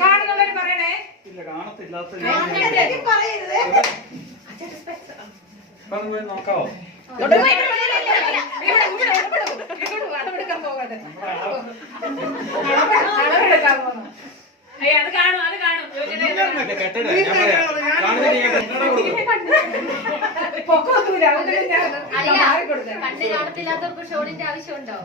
കാണുന്നവര് പറയണേ. നോക്കാവോ? അളവെടുക്കാൻ പോകട്ടെ. അളവെടുക്കാൻ പോകണം. അത് കാണും, അത് കാണും. കണ്ണ് കാണത്തില്ലാത്തവർക്ക് ഷോളിന്റെ ആവശ്യമുണ്ടോ?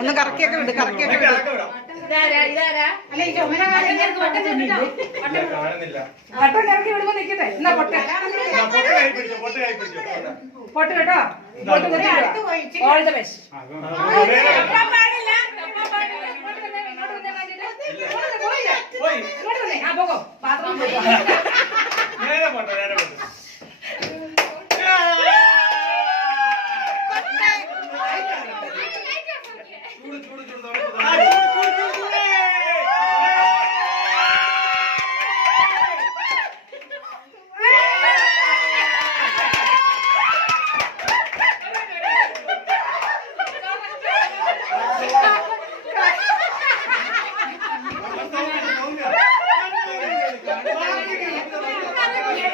ഒന്ന് കറക്കിയൊക്കെ വിട്, കറക്കിയൊക്കെ വിട്. വട്ടം ഇറക്കി വിടുമ്പോ നിക്കട്ടെ. എന്നാ പൊട്ട പൊട്ട് കേട്ടോ. All the best. ആ പോകോ. പാത്രം